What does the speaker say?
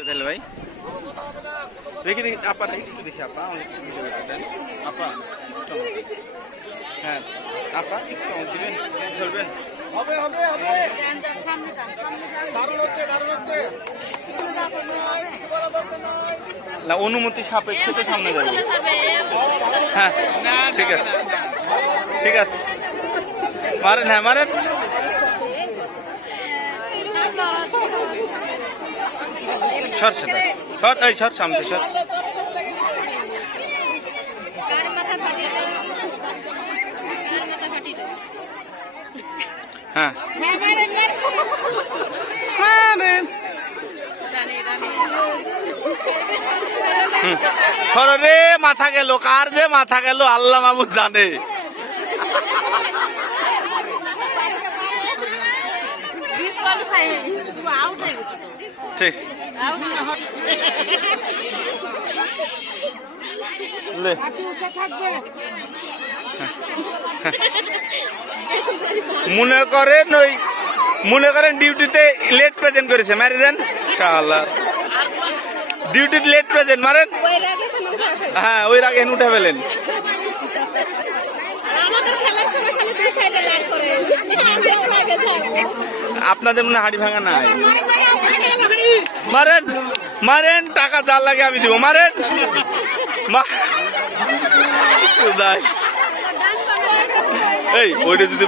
তাহলে ভাই দেখি দেখি আপা একটু দেখি আপা অনেক কিছু দেন আপা হ্যাঁ আপা একটু আমাকে দিবেন চলবেন হবে হবে হবে দারুণ হচ্ছে না অনুমতি সাপেক্ষে তো সামনে যাবে হ্যাঁ ঠিক আছে ঠিক আছে মারেন হ্যাঁ মারেন সর সেটা সর এই সর সামনে সর হ্যাঁ সরে মাথা গেল কার যে মাথা গেল আল্লাহ মাহমুদ জানে ঠিক মনে করেন ডিউটিতে লেট প্রেজেন্ট করেছে মারি দেন শালা ডিউটিতে লেট প্রেজেন্ট মারেন হ্যাঁ ওই আগে উঠে ফেলেন আপনাদের মনে হাড়ি ভাঙা নাই মারেন মারেন টাকা যার লাগে আমি দিব মারেন এই ওইটা যদি